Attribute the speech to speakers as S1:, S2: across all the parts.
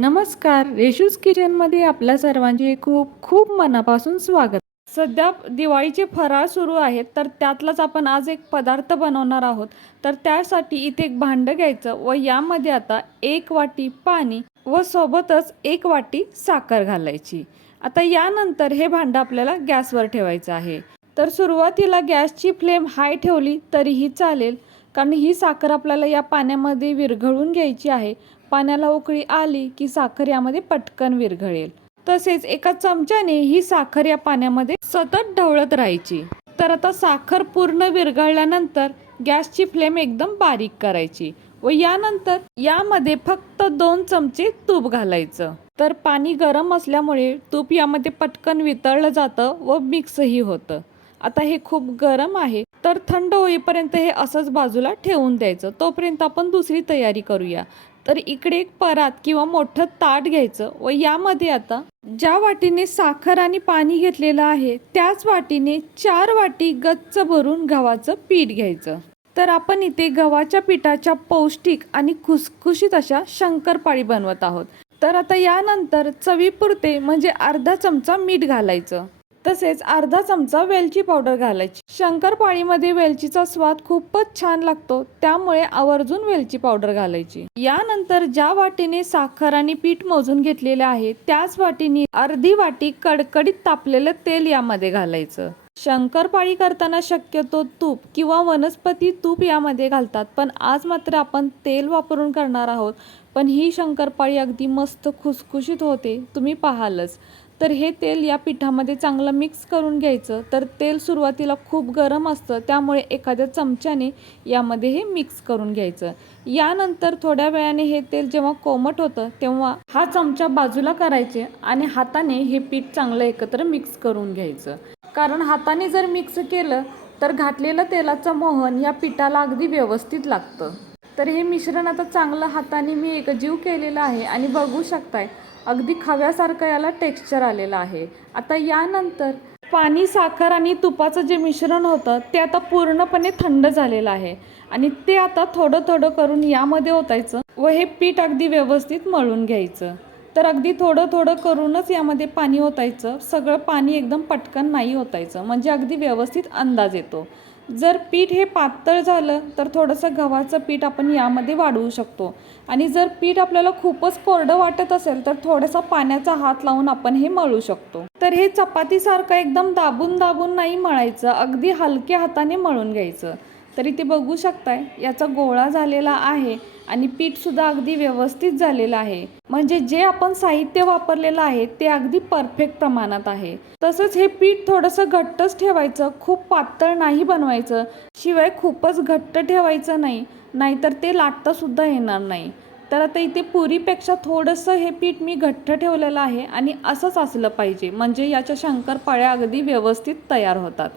S1: नमस्कार रेशूज किचनमध्ये आपल्या सर्वांचे खूप खूप मनापासून स्वागत. सध्या दिवाळीचे फराळ सुरू आहेत तर त्यातलाच आपण आज एक पदार्थ बनवणार आहोत. तर त्यासाठी इथे एक भांडं घ्यायचं व यामध्ये आता एक वाटी पाणी व सोबतच एक वाटी साखर घालायची. आता यानंतर हे भांडं आपल्याला गॅसवर ठेवायचं आहे. तर सुरुवातीला गॅसची फ्लेम हाय ठेवली तरीही चालेल कारण ही साखर आपल्याला या पाण्यामध्ये विरघळून घ्यायची आहे. पाण्याला उकळी आली की साखर यामध्ये पटकन विरघळेल. तसेच एका चमच्याने ही साखर या पाण्यामध्ये सतत ढवळत राहायची. तर आता साखर पूर्ण विरघळल्यानंतर गॅसची फ्लेम एकदम बारीक करायची व यानंतर यामध्ये फक्त दोन चमचे तूप घालायचं. तर पाणी गरम असल्यामुळे तूप यामध्ये पटकन वितळलं जातं व मिक्सही होतं. आता हे खूप गरम आहे तर थंड होईपर्यंत हे असंच बाजूला ठेवून द्यायचं. तोपर्यंत आपण दुसरी तयारी करूया. तर इकडे एक परात किंवा मोठं ताट घ्यायचं व यामध्ये आता ज्या वाटीने साखर आणि पाणी घेतलेलं आहे त्याच वाटीने चार वाटी गच्च भरून गव्हाचं पीठ घ्यायचं. तर आपण इथे गव्हाच्या पिठाच्या पौष्टिक आणि खुसखुशीत अशा शंकरपाळी बनवत आहोत. तर आता यानंतर चवीपुरते म्हणजे अर्धा चमचा मीठ घालायचं. तसेच अर्धा चमचा वेलची पावडर घालायची. शंकरपाळीमध्ये वेलचीचा स्वाद खूपच छान लागतो त्यामुळे आवर्जून वेलची पावडर घालायची. यानंतर ज्या वाटीने साखर आणि पीठ मोजून घेतलेले आहे त्याच वाटीने अर्धी वाटी कडकडीत तापलेलं तेल यामध्ये घालायचं. शंकरपाळी करताना शक्यतो तूप किंवा वनस्पती तूप यामध्ये घालतात पण आज मात्र आपण तेल वापरून करणार आहोत. पण ही शंकरपाळी अगदी मस्त खुसखुशीत होते तुम्ही पाहालच. तर हे तेल या पिठामध्ये चांगलं मिक्स करून घ्यायचं. तर तेल सुरुवातीला खूप गरम असतं त्यामुळे एखाद्या चमच्याने यामध्ये हे मिक्स करून घ्यायचं. यानंतर थोड्या वेळाने हे तेल जेव्हा कोमट होतं तेव्हा हा चमचा बाजूला करायचे आणि हाताने हे पीठ चांगलं एकत्र मिक्स करून घ्यायचं. कारण हाताने जर मिक्स केलं तर घातलेलं तेलाचं मोहन या पिठाला अगदी व्यवस्थित लागतं. तर हे मिश्रण आता चांगलं हाताने मी एकजीव केलेलं आहे आणि बघू शकताय अगदी खव्यासारखं याला टेक्स्चर आलेलं आहे. आता यानंतर पाणी साखर आणि तुपाचं जे मिश्रण होतं ते आता पूर्णपणे थंड झालेलं आहे. आणि ते आता थोडं थोडं करून यामध्ये ओतायचं व हे पीठ अगदी व्यवस्थित मळून घ्यायचं. तर अगदी थोडं थोडं करूनच यामध्ये पाणी ओतायचं. सगळं पाणी एकदम पटकन नाही ओतायचं. म्हणजे अगदी व्यवस्थित अंदाज येतो. जर पीठ हे पातळ झालं तर थोडंसं गव्हाचं पीठ आपण यामध्ये वाढवू शकतो. आणि जर पीठ आपल्याला खूपच कोरडं वाटत असेल तर थोडासा पाण्याचा हात लावून आपण हे मळू शकतो. तर हे चपातीसारखं एकदम दाबून दाबून नाही मळायचं अगदी हलक्या हाताने मळून घ्यायचं. तर इथे बघू शकताय याचा गोळा झालेला आहे. आणि पीठसुद्धा अगदी व्यवस्थित झालेलं आहे. म्हणजे जे आपण साहित्य वापरलेलं आहे ते अगदी परफेक्ट प्रमाणात आहे. तसंच हे पीठ थोडंसं घट्टच ठेवायचं खूप पातळ नाही बनवायचं. शिवाय खूपच घट्ट ठेवायचं नाही नाहीतर ते लाटतंसुद्धा येणार नाही. तर आता इथे पुरीपेक्षा थोडंसं हे पीठ मी घट्ट ठेवलेलं आहे आणि असंच असलं पाहिजे. म्हणजे याच्या शंकरपाळ्या अगदी व्यवस्थित तयार होतात.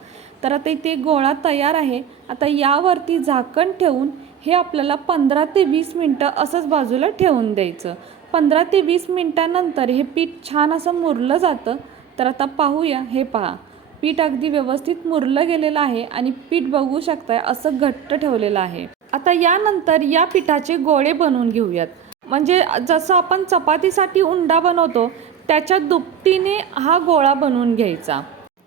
S1: तर आता इथे गोळा तयार आहे. आता यावरती झाकण ठेवून हे आपल्याला पंधरा ते वीस मिनटं असंच बाजूला ठेवून द्यायचं. पंधरा ते वीस मिनटानंतर हे पीठ छान असं मुरलं जातं. तर आता पाहूया हे पहा. पीठ अगदी व्यवस्थित मुरलं गेलेलं आहे आणि पीठ बघू शकताय असं घट्ट ठेवलेलं आहे. आता यानंतर या पिठाचे गोळे बनवून घेऊयात. म्हणजे जसं आपण चपातीसाठी उंडा बनवतो त्याच्या दुपटीने हा गोळा बनवून घ्यायचा.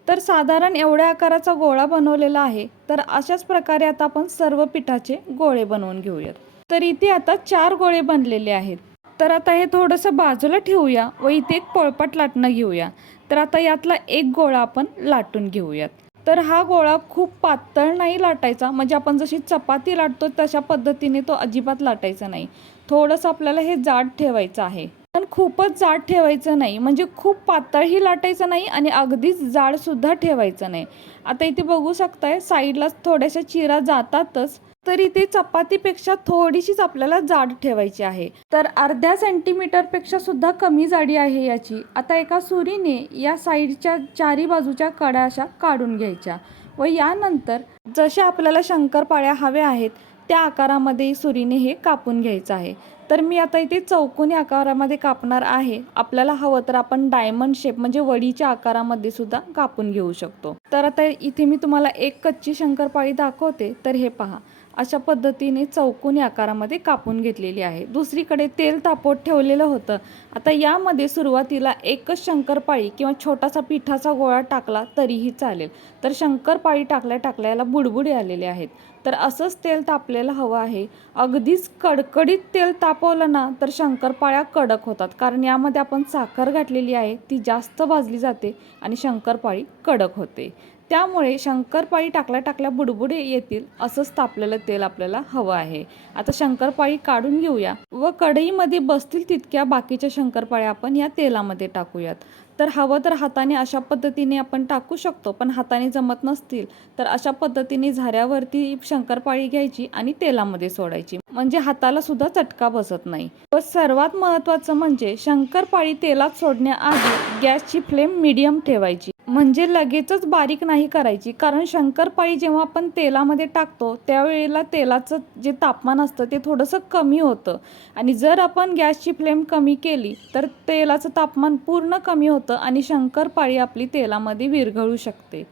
S1: तर साधारण एवढ्या आकाराचा गोळा बनवलेला आहे. तर अशाच प्रकारे आता आपण सर्व पिठाचे गोळे बनवून घेऊयात. तर इथे आता चार गोळे बनलेले आहेत. तर आता हे थोडंसं बाजूला ठेवूया व इथे एक पोळपाट लाटणं घेऊया. तर आता यातला एक गोळा आपण लाटून घेऊयात. तर हा गोळा खूप पातळ नाही लाटायचा. म्हणजे आपण जशी चपाती लाटतो तशा पद्धतीने तो अजिबात लाटायचा नाही. थोडंसं आपल्याला हे जाड ठेवायचं आहे. पण खूपच जाड ठेवायचं नाही. म्हणजे खूप पातळही लाटायचं नाही आणि अगदीच जाडसुद्धा ठेवायचं नाही. आता इथे बघू शकताय साईडला थोड्याशा चिरा जातातच तर इथे चपातीपेक्षा थोडीशीच आपल्याला जाड ठेवायची आहे. तर अर्ध्या सेंटीमीटरपेक्षा सुद्धा कमी जाडी आहे याची. आता एका सुरीने या साईडच्या चारी बाजूच्या कड्या अशा काढून घ्यायच्या व यानंतर जशा आपल्याला शंकरपाळ्या हव्या आहेत त्या आकारामध्ये सुरीने हे कापून घ्यायचं आहे. तर मी आता इथे चौकोनी आकारामध्ये कापणार आहे. आपल्याला हवं तर आपण डायमंड शेप म्हणजे वडीच्या आकारामध्ये सुद्धा कापून घेऊ शकतो. तर आता इथे मी तुम्हाला एक कच्ची शंकरपाळी दाखवते. तर हे पहा. अशा पद्धतीने चौकोनी आकारामध्ये कापून घेतलेली आहे. दुसरीकडे तेल तापवत ठेवलेलं होतं. आता यामध्ये सुरुवातीला एकच शंकरपाळी किंवा छोटासा पिठाचा गोळा टाकला तरीही चालेल. तर शंकरपाळी टाकल्या टाकल्या याला बुडबुडे आलेले आहेत. तर असंच तेल तापलेलं हवं आहे. अगदीच कडकडीत तेल तापवलं ना तर शंकरपाळ्या कडक होतात. कारण यामध्ये आपण साखर घातलेली आहे ती जास्त भाजली जाते आणि शंकरपाळी कडक होते. त्यामुळे शंकरपाळी टाकल्या टाकल्या बुडबुडे येतील असंच तापलेलं तेल आपल्याला हवं आहे. आता शंकरपाळी काढून घेऊया. व कढईमध्ये बसतील तितक्या बाकीच्या शंकरपाळ्या आपण या तेलामध्ये टाकूयात. तर हवं तर हाताने अशा पद्धतीने आपण टाकू शकतो पण हाताने जमत नसतील तर अशा पद्धतीने झाऱ्यावरती शंकरपाळी घ्यायची आणि तेलामध्ये सोडायची. म्हणजे हाताला सुद्धा चटका बसत नाही. व सर्वात महत्त्वाचं म्हणजे शंकरपाळी तेलात सोडण्याआधी गॅसची फ्लेम मिडियम ठेवायची. म्हणजे लगेचच बारीक नाही करायची. कारण शंकरपाळी जेव्हा आपण तेलामध्ये टाकतो त्यावेळेला तेलाचं जे तापमान असतं ते थोडंसं कमी होतं. आणि जर आपण गॅसची फ्लेम कमी केली तर तेलाचं तापमान पूर्ण कमी होतं आणि शंकरपाळी आपली तेलामध्ये विरघळू शकते.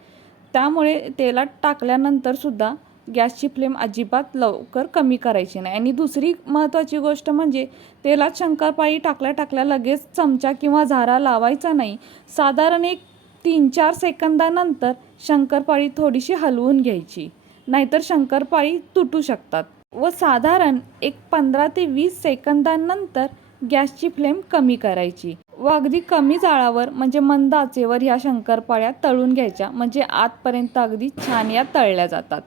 S1: त्यामुळे तेलात टाकल्यानंतर सुद्धा गॅसची फ्लेम अजिबात लवकर कमी करायची नाही. आणि दुसरी महत्त्वाची गोष्ट म्हणजे तेलात शंकरपाळी टाकल्या टाकल्या लगेच चमचा किंवा झारा लावायचा नाही. साधारण एक तीन चार सेकंदानंतर शंकरपाळी थोडीशी हलवून घ्यायची. नाहीतर शंकरपाळी तुटू शकतात व साधारण एक पंधरा ते वीस सेकंदानंतर गॅसची फ्लेम कमी करायची व अगदी कमी जाळावर म्हणजे मंद आचेवर ह्या शंकरपाळ्या तळून घ्यायच्या म्हणजे आतपर्यंत अगदी छान या तळल्या जातात.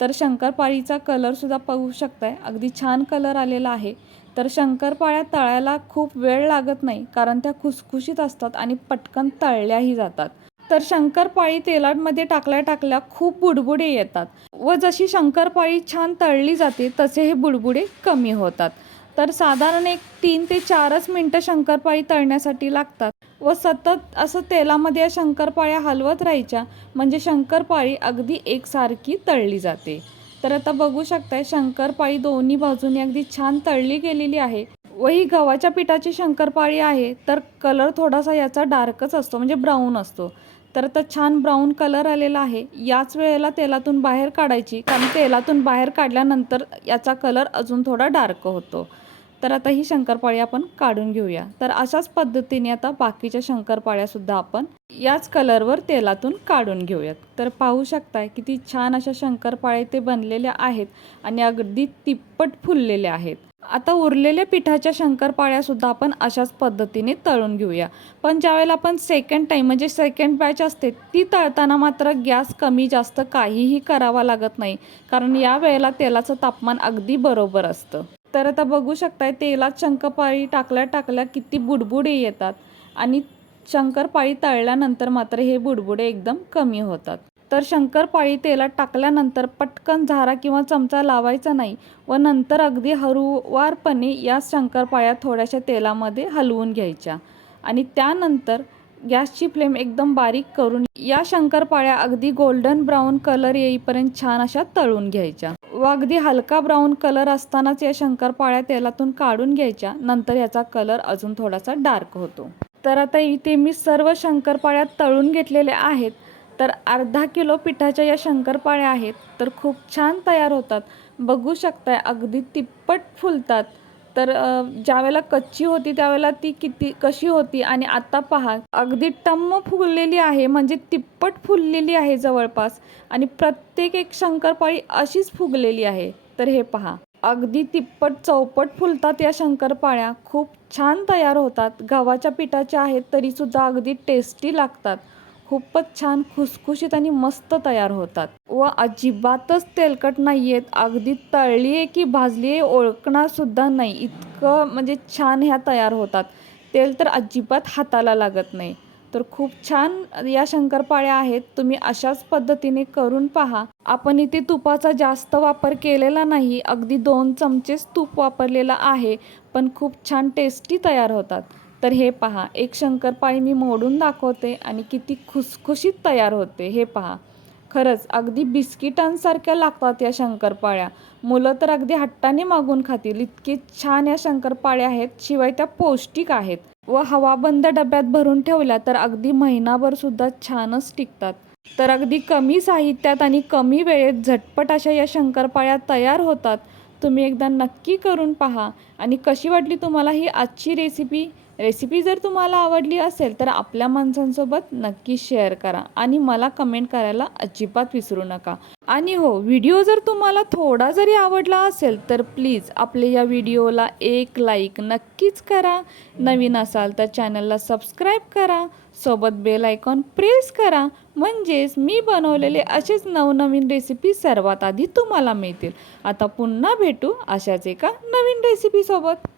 S1: तर शंकरपाळीचा कलरसुद्धा पाहू शकताय. अगदी छान कलर आलेला आहे. तर शंकरपाळ्या तळायला खूप वेळ लागत नाही कारण त्या खुसखुशीत असतात आणि पटकन तळल्याही जातात. तर शंकरपाळी तेलामध्ये टाकल्या टाकल्या खूप बुडबुडे येतात व जशी शंकरपाळी छान तळली जाते तसे हे बुडबुडे कमी होतात. तर साधारण एक तीन ते चारच मिनटं शंकरपाळी तळण्यासाठी लागतात व सतत असं तेलामध्ये या शंकरपाळ्या हलवत राहायच्या म्हणजे शंकरपाळी अगदी एकसारखी तळली जाते. तर आता बघू शकताय शंकरपाळी दोन्ही बाजूने अगदी छान तळली गेलेली आहे. व ही गव्हाच्या पिठाची शंकरपाळी आहे तर कलर थोडासा याचा डार्कच असतो म्हणजे ब्राऊन असतो. तर आता छान ब्राऊन कलर आलेला आहे. याच वेळेला तेलातून बाहेर काढायची कारण तेलातून बाहेर काढल्यानंतर याचा कलर अजून थोडा डार्क होतो. तर आता ही शंकरपाळी आपण काढून घेऊया. तर अशाच पद्धतीने आता बाकीच्या शंकरपाळ्यासुद्धा आपण याच कलरवर तेलातून काढून घेऊयात. तर पाहू शकताय किती छान अशा शंकरपाळे ते बनलेल्या आहेत आणि अगदी तिप्पट फुललेल्या आहेत. आता उरलेल्या पिठाच्या शंकरपाळ्यासुद्धा आपण अशाच पद्धतीने तळून घेऊया. पण ज्यावेळेला आपण सेकंड टाईम म्हणजे सेकंड बॅच असते ती तळताना मात्र गॅस कमी जास्त काहीही करावा लागत नाही. कारण या वेळेला तेलाचं तापमान अगदी बरोबर असतं. तर आता बघू शकताय तेलात शंकरपाळी टाकल्या टाकल्या किती बुडबुडे येतात. आणि शंकरपाळी तळल्यानंतर मात्र हे बुडबुडे एकदम कमी होतात. तर शंकरपाळी तेलात टाकल्यानंतर पटकन झारा किंवा चमचा लावायचा नाही व नंतर अगदी हळूवारपणे या शंकरपाळ्या थोड्याशा तेलामध्ये हलवून घ्यायच्या. आणि त्यानंतर गॅसची फ्लेम एकदम बारीक करून या शंकरपाळ्या अगदी गोल्डन ब्राऊन कलर येईपर्यंत छान अशा तळून घ्यायच्या. व अगदी हलका ब्राऊन कलर असतानाच या शंकरपाळ्या तेलातून काढून घ्यायच्या. नंतर याचा कलर अजून थोडासा डार्क होतो. तर आता इथे मी सर्व शंकरपाळ्या तळून घेतलेल्या आहेत. तर अर्धा किलो पिठाच्या या शंकरपाळ्या आहेत. तर खूप छान तयार होतात. बघू शकताय अगदी तिप्पट फुलतात. तर ज्यावेळेला कच्ची होती त्यावेळेला ती किती कशी होती आणि आता पहा अगदी टम्म फुललेली आहे म्हणजे तिप्पट फुललेली आहे जवळपास आणि प्रत्येक एक शंकरपाळी अशीच फुगलेली आहे. तर हे पहा अगदी तिप्पट चौपट फुलतात या शंकरपाळ्या खूप छान तयार होतात. गव्हाच्या पिठाच्या आहेत तरीसुद्धा अगदी टेस्टी लागतात. खूपच छान खुसखुशीत आणि मस्त तयार होतात. व अजिबातच तेलकट नाही आहेत अगदी तळली आहे की भाजली आहे ओळखणार सुद्धा नाही. इतकं म्हणजे छान ह्या तयार होतात. तेल तर अजिबात हाताला लागत नाही. तर खूप छान या शंकरपाळ्या आहेत. तुम्ही अशाच पद्धतीने करून पहा. आपण इथे तुपाचा जास्त वापर केलेला नाही. अगदी दोन चमचेच तूप वापरलेला आहे. पण खूप छान टेस्टी तयार होतात. तर हे पहा एक शंकरपाळी मी मोडून दाखवते आणि किती खुसखुशीत तयार होते. हे पहा खरंच अगदी बिस्किटांसारख्या लागतात या शंकरपाळ्या मुलं तर अगदी हट्टाने मागून खातील. इतके छान या शंकरपाळ्या आहेत शिवाय त्या पौष्टिक आहेत. व हवाबंद डब्यात भरून ठेवल्या तर अगदी महिनाभर सुद्धा छानच टिकतात. तर अगदी कमी साहित्यात आणि कमी वेळेत झटपट अशा या शंकरपाळ्या तयार होतात. तुम्ही एकदा नक्की करून पहा. आणि कशी वाटली तुम्हाला ही आजची रेसिपी रेसिपी जर तुम्हाला आवडली असेल तर आपल्या माणसांसोबत नक्की शेअर करा आणि मला कमेंट करायला अजिबात विसरू नका. आणि हो व्हिडिओ जर तुम्हाला थोडा जरी आवडला असेल तर प्लीज आपल्या या व्हिडिओला एक लाईक नक्कीच करा. नवीन असाल तर चॅनलला सबस्क्राईब करा. सोबत बेल आयकॉन प्रेस करा. म्हणजेच मी बनवलेले असेच नवनवीन रेसिपी सर्वात आधी तुम्हाला मिळतील. आता पुन्हा भेटू अशाच एका नवीन रेसिपीसोबत.